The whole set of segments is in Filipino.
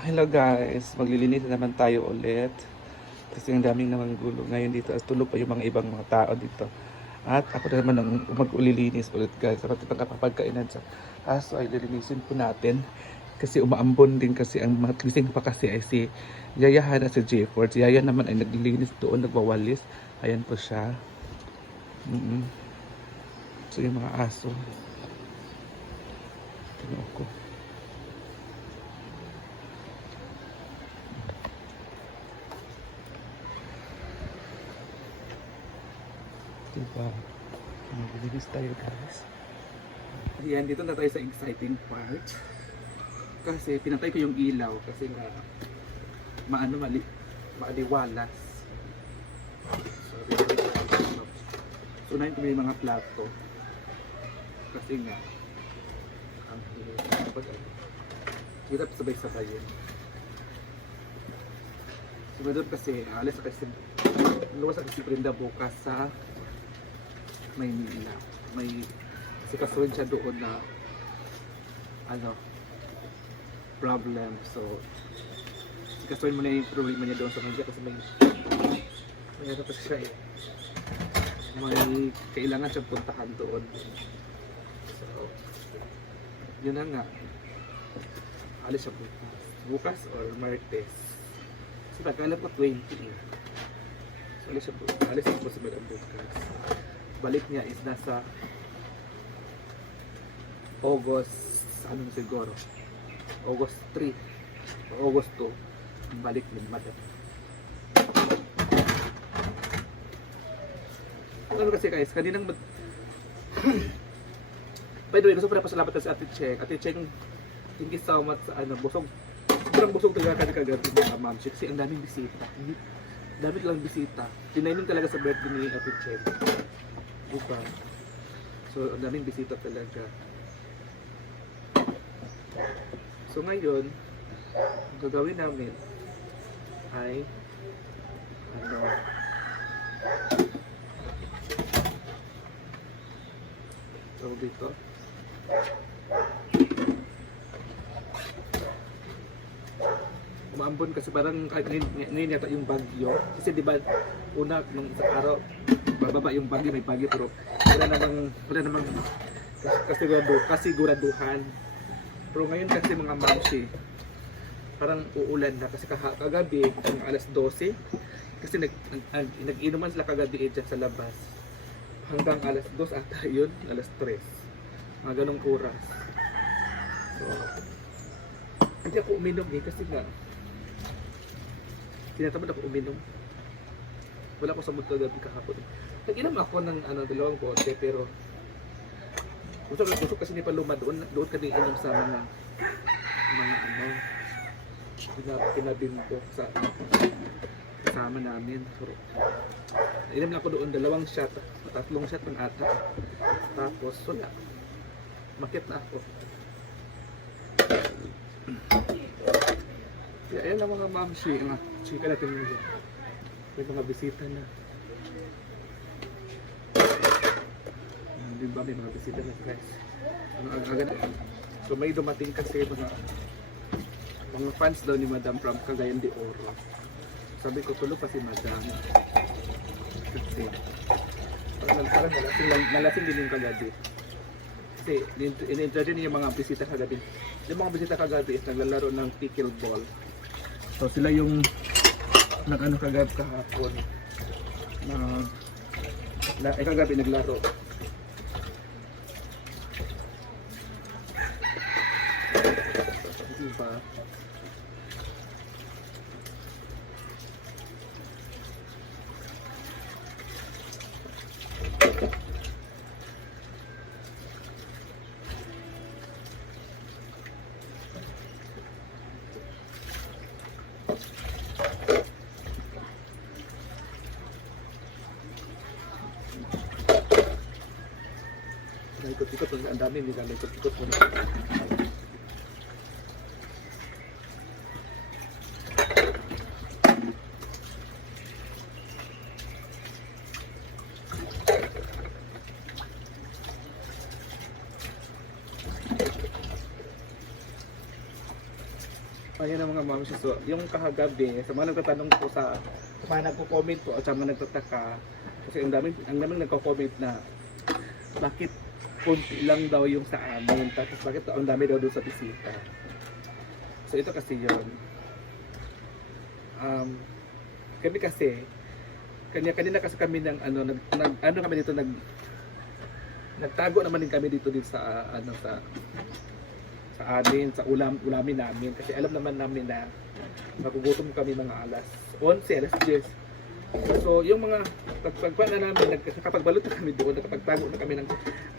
Hello guys, maglilinis na naman tayo ulit. Kasi ang daming naman gulo ngayon dito at tulog pa yung mga ibang mga tao dito. At ako na naman ang mag-ulilinis ulit guys. Kapag itong kapagkainan sa aso ay lilinisin po natin. Kasi umaambon din kasi ang mga gising pa kasi ay si Yayahan at si J4. Si Yaya naman ay naglilinis doon, nagwawalis. Ayan po siya. So yung mga aso. Tignan ko. Diba? Maglilinis tayo guys. Ayan, dito na tayo sa exciting part. Kasi pinatay ko yung ilaw kasi nga maaliwalas. So unahin ko yung mga plato. Kasi nga ang hirap sabay-sabayin. So kasi alis kasi luwas si Brenda bukas sa Maynila. May sikasuhin siya doon na problem. So sikasuhin mo na yung problema niya doon sa Maynila kasi may kasi siya may kailangan siyang puntahan doon. So yun na nga, alis siya bukas or Martes. Kasi pagkalam ko 20 so alis siya po sa bukas. Balik niya is nasa August, siguro August 3 o August 2 balik ni madam. Kasi guys, kaninang by the way, gusto ko na pasalamat sa Ate Cheng. Ate Cheng, thank you so much sa busog. Sobrang busog talaga kagabi mga ma'am. Kasi ang daming bisita. Dami lang bisita. Tinainin talaga sa birthday ni Ate Cheng. Diba? So, ang daming bisita talaga. So, ngayon, ang gagawin namin ay so, dito. Umaambon kasi parang ngayon yata yung bagyo. Kasi diba, una, nung isang araw, bababa yung bagyo, may bagyo, pero wala namang kasiguraduhan. Pero ngayon kasi mga mamsi, parang uulan na kasi kagabi, alas 12, kasi nag-inuman sila kagabi dyan sa labas. Hanggang alas 2 ata yun, alas 3. Mga ganong oras. So, hindi ako uminom kasi nga, tinatamad ako uminom. Wala ko sa mood kagabi kahapon. Nag-inom ako ng dalawang bote pero gusto kasi ni Paloma doon kami inom sa mga pinabindo sa kasama namin. So, inom lang ako doon 2 shot, 3 shot ng ata. Tapos wala. Makit na ako. Kaya ayan lang mga mamsi. Chika natin yun. May mga bisita na. Diba may mga bisita na guys. Aga na. So may dumating kasi mga fans daw ni Madam from Cagayan de Oro. Sabi ko tulog pa si Madam. Kasi parang nalasing din yung kagabi. Kasi in-enjoy niya yung mga bisita kagabi. Yung mga bisita kagabi is naglalaro ng pickleball. So sila yung kagabi kahapon kagabi naglaro. Diba? Ikot-ikot, ang dami nila ikot-ikot mo. Ayan ang mga ma'am. So, yung kahagabi, sa mga nagtatanong po sa mga nagko-comment po at sa mga nagtataka, kasi ang daming nagko-comment na bakit konti lang daw yung sa amin, tapos bakit ang dami daw doon sa bisita. So ito kasi yun. Kami kasi, kanina kasi kami ng kami dito nagtago naman din kami dito sa amin, sa ulamin namin kasi alam naman namin na magugutom kami mga alas 11, alas 10. So yung mga pagpagpa na namin, nakapagbalot na kami doon, nakapagtago na kami ng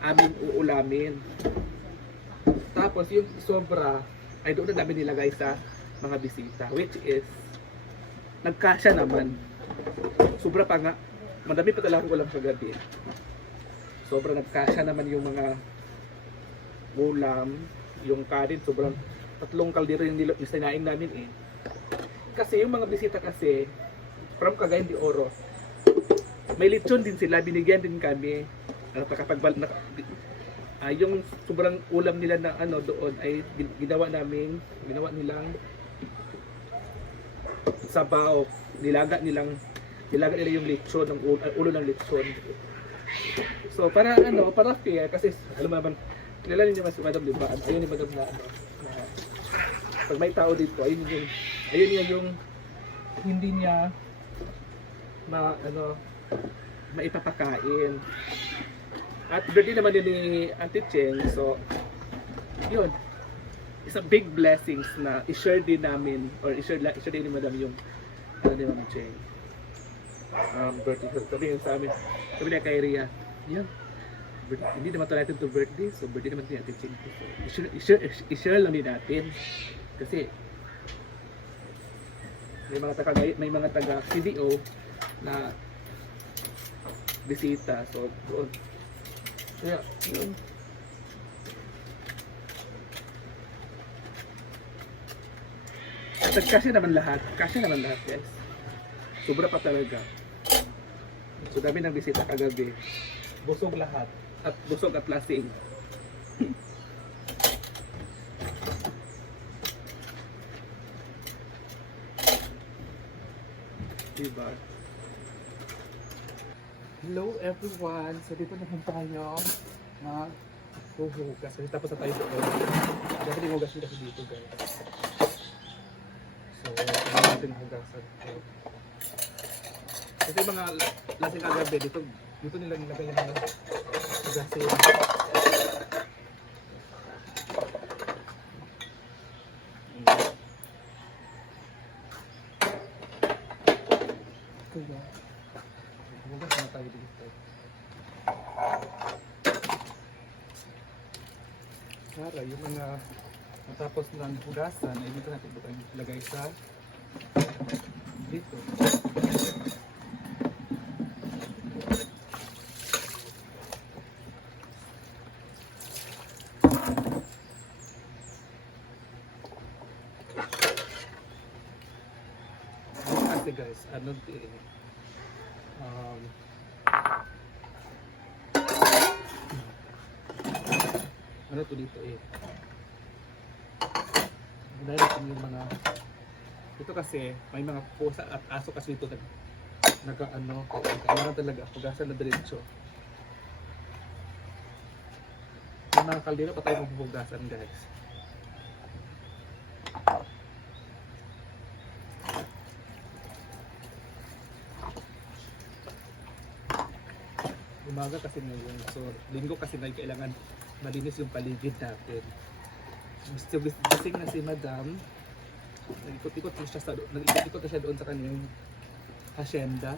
aming uulamin. Tapos yung sobra ay doon na namin nilagay sa mga bisita, which is nagkasya naman. Sobra pa nga, madami pa talaga ulam sa gabi. Sobra nagkasya naman yung mga ulam, yung kanin, sobrang 3 kaldero yung sinaing namin eh. Kasi yung mga bisita kasi, from Cagayan de Oro, may lechon din sila, binigyan din kami. Yung sobrang ulam nila na doon ay ginawa nilang sabaw, nilaga nila yung lechon, ng ulo ng lechon. So para fair, kasi alam mo naman, kilala niyo naman si Madam, di ba? Ayun ni Madam na pag may tao dito, ayun yung hindi niya maipapakain. At birthday naman yun ni Auntie Cheng, so yun, it's a big blessings na i-share din namin, or i-share din ni Madam yung ni Mama Cheng. Birthday, sabi yun sa amin, sabi niya kay Ria, yun, hindi naman natin to birthday, so birthday naman ni Auntie Cheng. So i-share lang din natin, kasi may mga taga CDO na bisita, so doon. Kaya, yun. At kasya naman lahat guys. Sobra pa talaga. So dami ng bisita kagabi. Busog lahat. At busog at lasing. Diba? Hello everyone! So dito naman tayo maghuhugas. Kasi tapos na tayo doon. Dapat yung hugas nila dito guys. So, hindi natin hugasan. Kasi mga lasing kagabi, dito nila nilagay yung mga hugasin. Kaya, hugas na tayo dito. Para yung mga matapos ng hugasan ay dito natin ilagay sa dito. Kasi guys, ano to dito eh. Dahil yung mga ito kasi may mga pusa at aso kasi dito kailangan talaga hugasan na diretso. Yung mga kaldero pa tayo maghuhugasan guys. Umaga kasi ngayon, so linggo kasi na kailangan malinis yung paligid natin. Gising na si Madam, nag-ikot-ikot na siya doon sa kanyang hacienda.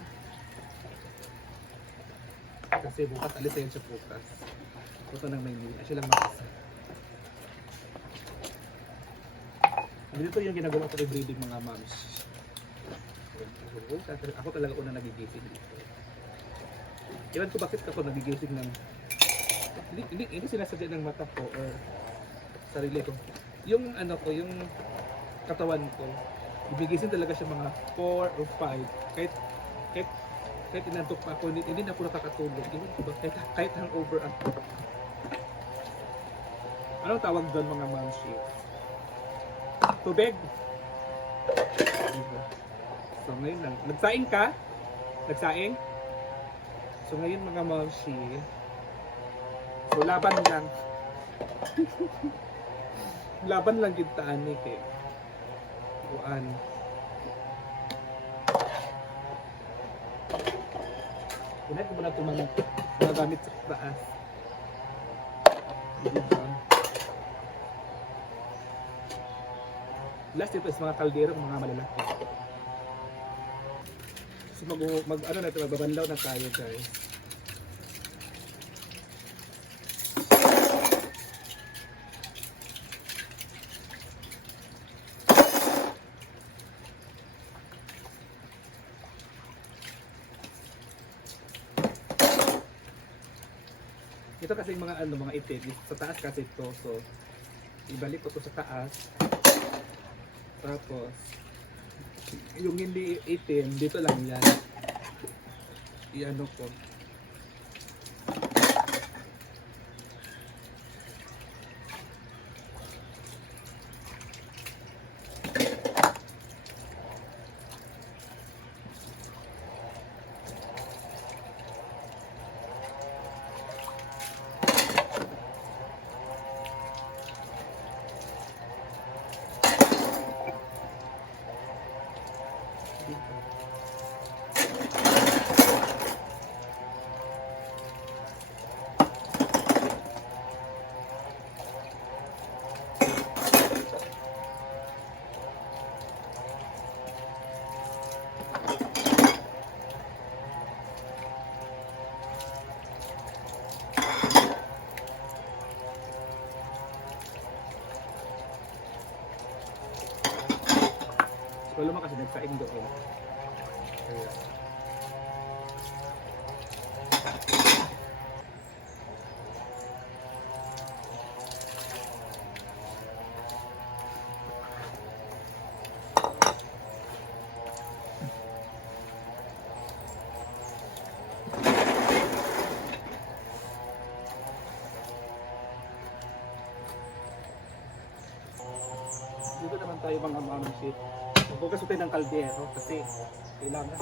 Kasi bukas, alis na siya bukas. Puto ng Maynila, siya lang makasa. Dito yung ginagawa ko everyday mga moms. Ako talaga una nagigising dito. Iwan ko bakit ako nagigising ng hindi sinasadya ng mata ko or sarili ko. Yung yung katawan ko, ibigising talaga siya mga 4 or 5. Kahit inantok pa ako, hindi na ako nakakatulog. Kahit hangover ako. Anong tawag doon mga mamshi? Tubig? Diba? So ngayon lang. Nagsaing ka? Nagsaing? So ngayon mga mamshi, so laban lang. Laban lang yung taanik eh. Kuan. Kunay ko muna ito mga gamit sa taas. Diba? Last ito is mga kaldero, mga malalaki. So ano na ito, magbabanlaw na tayo guys. Ito kasi yung mga itim, sa taas kasi ito, so ibalik ko to sa taas. Tapos yung hindi itim, dito lang yan. Iano ko. Wala mo kasi nagsaing doon. Kaya. Dito naman tayo mga mamsi. Huwag kasutin ng kaldero kasi kailangan.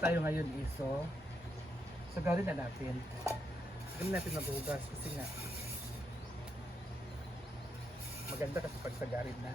Tayo ngayon iso sagarin na natin. Sagarin natin maghugas kasi nga maganda kasi pag sagarin na.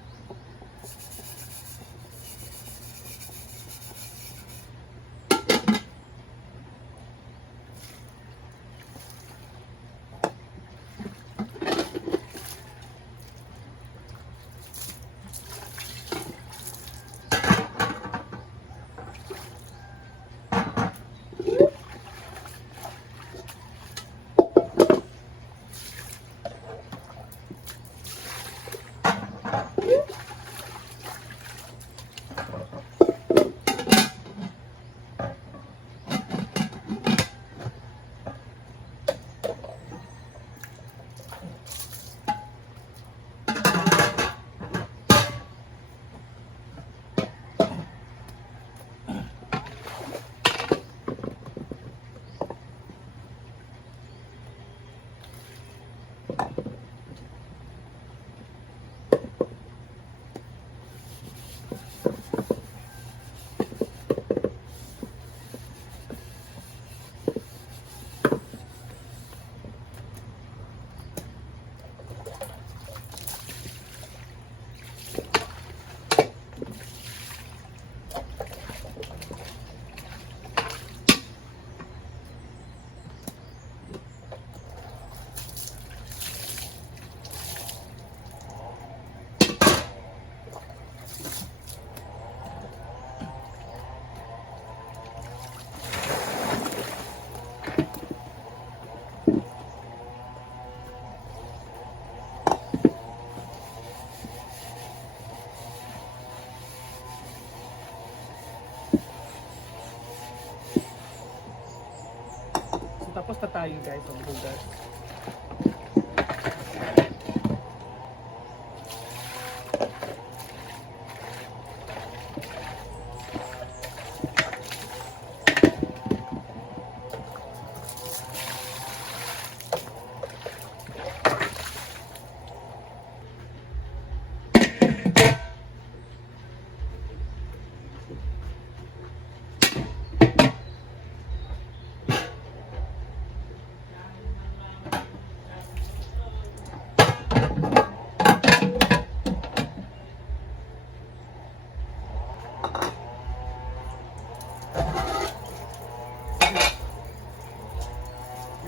tapos na tayo guys, maghugas.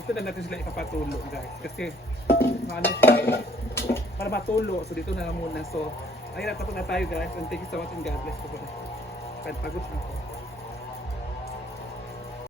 Dito na natin sila ipapatulo guys kasi ano siya para matulo, so dito na muna. So ayun, tapos na tayo guys, and thank you so much and God bless po. Pagod na ako.